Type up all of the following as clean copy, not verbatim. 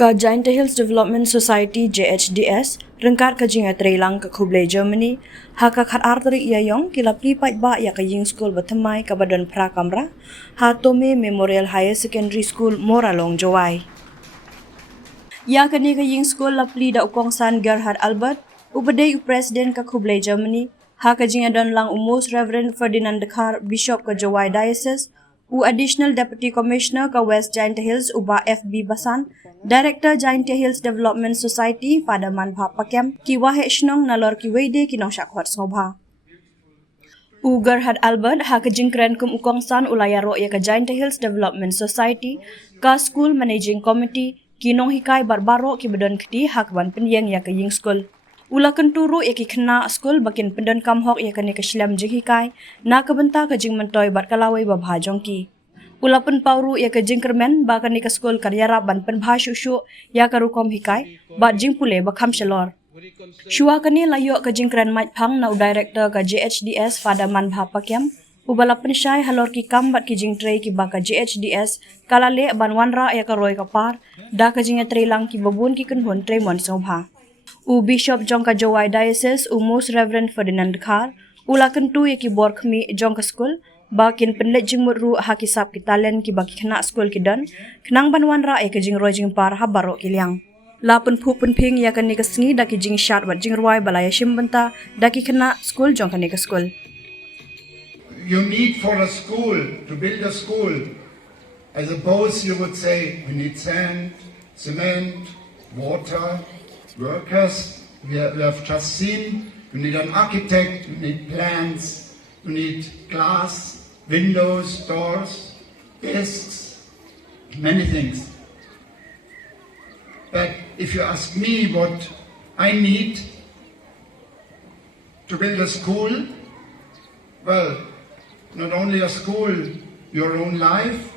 Ka Giant Hills Development Society JHDS rengkar ka jinga trailang ka Khublei Germany haka khat arteri yayong kila plipat ba ya ka ïingskul ba thymmai ka badan prakamra ha Tome Memorial High School Moralong Jawai. Ya ka ni ka ïingskul la pli da ukongsan Gerhard Albert ubadai President ka Khublei Germany ha ka jinga don lang Most Reverend Ferdinand Dekar Bishop ka JHDS u Additional Deputy Commissioner ka West Giant Hills uba FB Basan, Director Giant Hills Development Society pada manpha pakem ki wahe shnong nalor ki wede ki nong shakwat sobha. U Gerhard Albert ha ka jingkren kum ukongsan ulaya ro ya ka Giant Hills Development Society ka School Managing Committee ki nong hikai barbaro ki bedon kti hak ban penyeng ya ka ïingskul. Ula kenturu ya ki kena skul bakin pendon kamhok ya kani ka shlam jihikai na kabenta ka jing mentoy bat kalawai babha jongki. Ula pen pauru ya ka jingkermen ba kani ka skul karyara ban pen bha shushu ya ka rukom hikai bat jing pule bakham shalor. Shua kani layo ka jingkren mait phang na director ka JHDS pada man bha pakyam ubala pen shai halor ki kam bat ki jing trei ki ba ka JHDS kalale ban wanra ya ka roy ka par da ka jing trei lang ki babun ki kunhon trei mon sobha. U Bishop Jongka JHDS u Most Reverend Ferdinand Dekar ula kentu ya ki bor khmi Jongka School bakin penlet jingmut ru haki sap ki talen ki baki kena school ki dan kenang banwan ra ya ke jing roi jing par ha baro ki liang la pen phu pen phing ya kan ni ka sngi da ki jing shat wat jing roi balaya shim banta da ki kena school Jongka ni ka school. You need for a school to build a school. I suppose you would say we need sand, cement, water, workers. We have just seen you need an architect, you need plans, you need glass, windows, doors, desks, many things. But if you ask me what I need to build a school, well, not only a school, your own life,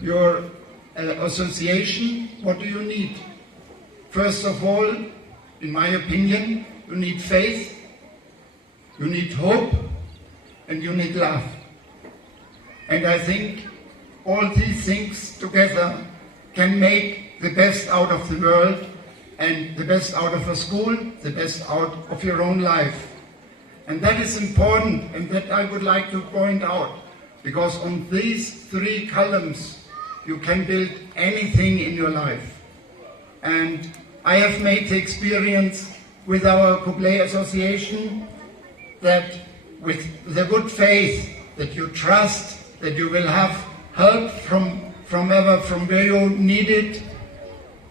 your association, what do you need? First of all, in my opinion, you need faith, you need hope, and you need love. And I think all these things together can make the best out of the world and the best out of a school, the best out of your own life. And that is important, and that I would like to point out, because on these three columns you can build anything in your life. And I have made the experience with our Khublei Association that with the good faith that you trust that you will have help from where you need it,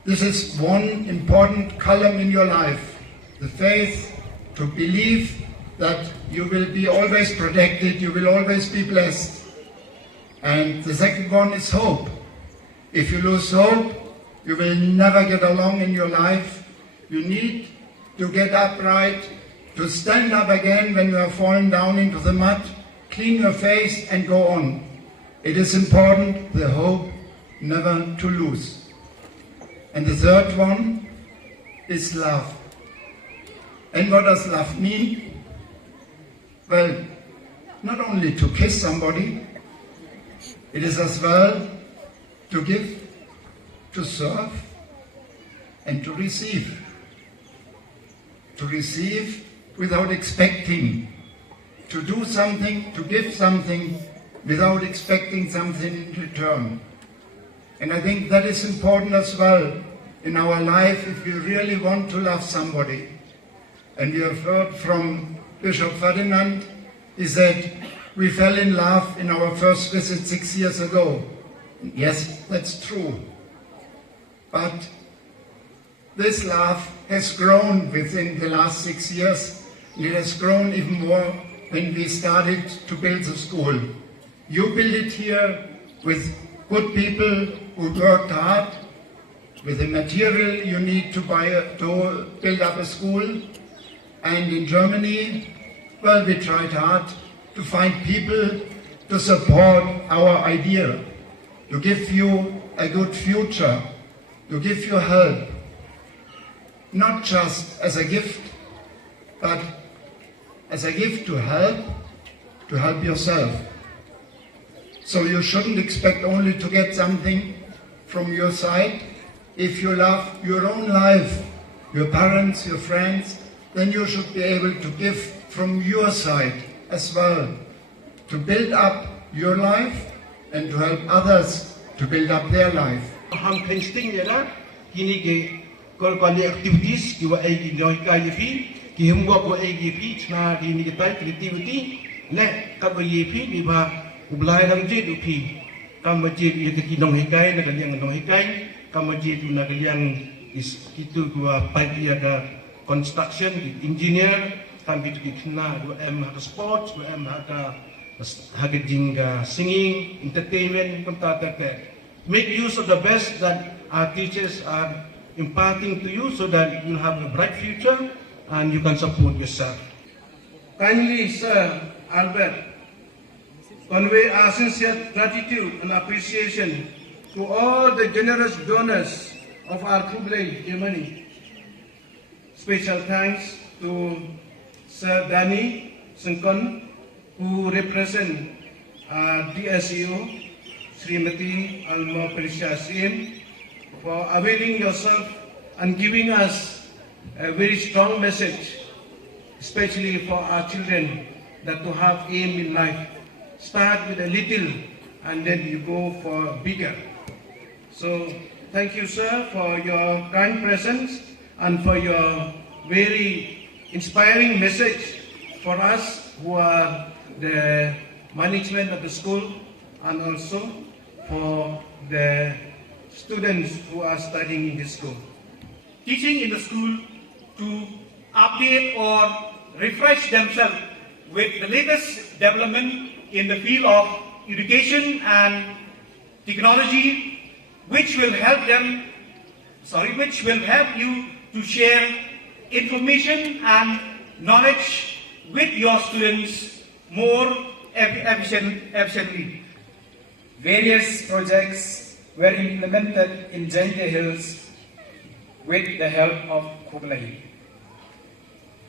this is one important column in your life. The faith to believe that you will be always protected, you will always be blessed. And the second one is hope. If you lose hope, you will never get along in your life. You need to get upright, to stand up again when you have fallen down into the mud, clean your face and go on. It is important, the hope, never to lose. And the third one is love. And what does love mean? Well, not only to kiss somebody, it is as well to give, to serve, and to receive. To receive without expecting. To do something, to give something without expecting something in return. And I think that is important as well in our life if we really want to love somebody. And we have heard from Bishop Ferdinand, he said, we fell in love in our first visit 6 years ago. Yes, that's true. But this love has grown within the last 6 years. It has grown even more when we started to build the school. You build it here with good people who worked hard, with the material you need to build up a school. And in Germany, well, we tried hard to find people to support our idea, to give you a good future, to give you help, not just as a gift, but as a gift to help yourself. So you shouldn't expect only to get something from your side, If you love your own life, your parents, your friends, then you should be able to give from your side as well, to build up your life and to help others to build up their life. Ham pensting ya na kini ke kolkali activities ki wa ai ki noi ka ye fi ki hum ko ai ki fi na kini ke tai activity le ka ba ye fi di ba ublai lam je du fi ka ma je ye ki nong he kai na ka liang nong he kai ka ma je tu na ka liang is kitu ko pai ya ka construction engineer kan bi ki kna do em ha sports do em ha Hagajinga singing, entertainment, make use of the best that our teachers are imparting to you so that you have a bright future and you can support yourself. Kindly, Sir Albert, convey our sincere gratitude and appreciation to all the generous donors of our Khublei Germany. Special thanks to Sir Danny Sengkon, who represent DSEO, Srimati Alma Prisha Sim, for availing yourself and giving us a very strong message, especially for our children, that to have aim in life. Start with a little and then you go for bigger. So thank you, sir, for your kind presence and for your very inspiring message for us who are the management of the school and also for the students who are studying in this school. Teaching in the school to update or refresh themselves with the latest development in the field of education and technology, which will help you to share information and knowledge with your students more efficiently. Various projects were implemented in Jainte Hills with the help of Khublei.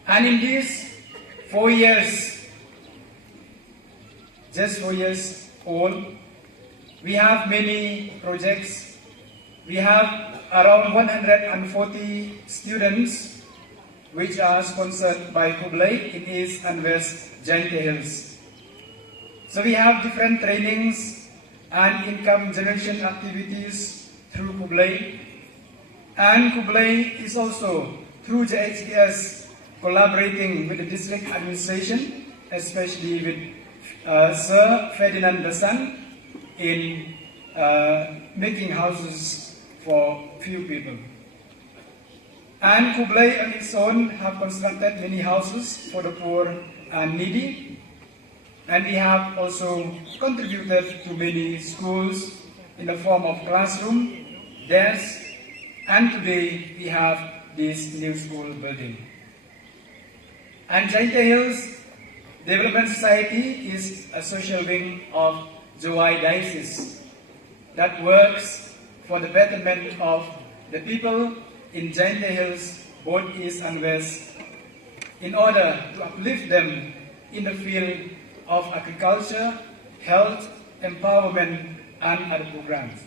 And in these 4 years, just 4 years old, we have many projects. We have around 140 students which are sponsored by Khublei in East and West Jainte Hills. So we have different trainings and income generation activities through Khublei. And Khublei is also, through JHDS, collaborating with the district administration, especially with Sir Ferdinand Dasan, in making houses for few people. And Khublei on its own have constructed many houses for the poor and needy. And we have also contributed to many schools in the form of classroom, desks, and today we have this new school building. And Jainte Hills Development Society is a social wing of JHDS that works for the betterment of the people in Jainte Hills, both East and West, in order to uplift them in the field of agriculture, health, empowerment, and other programs.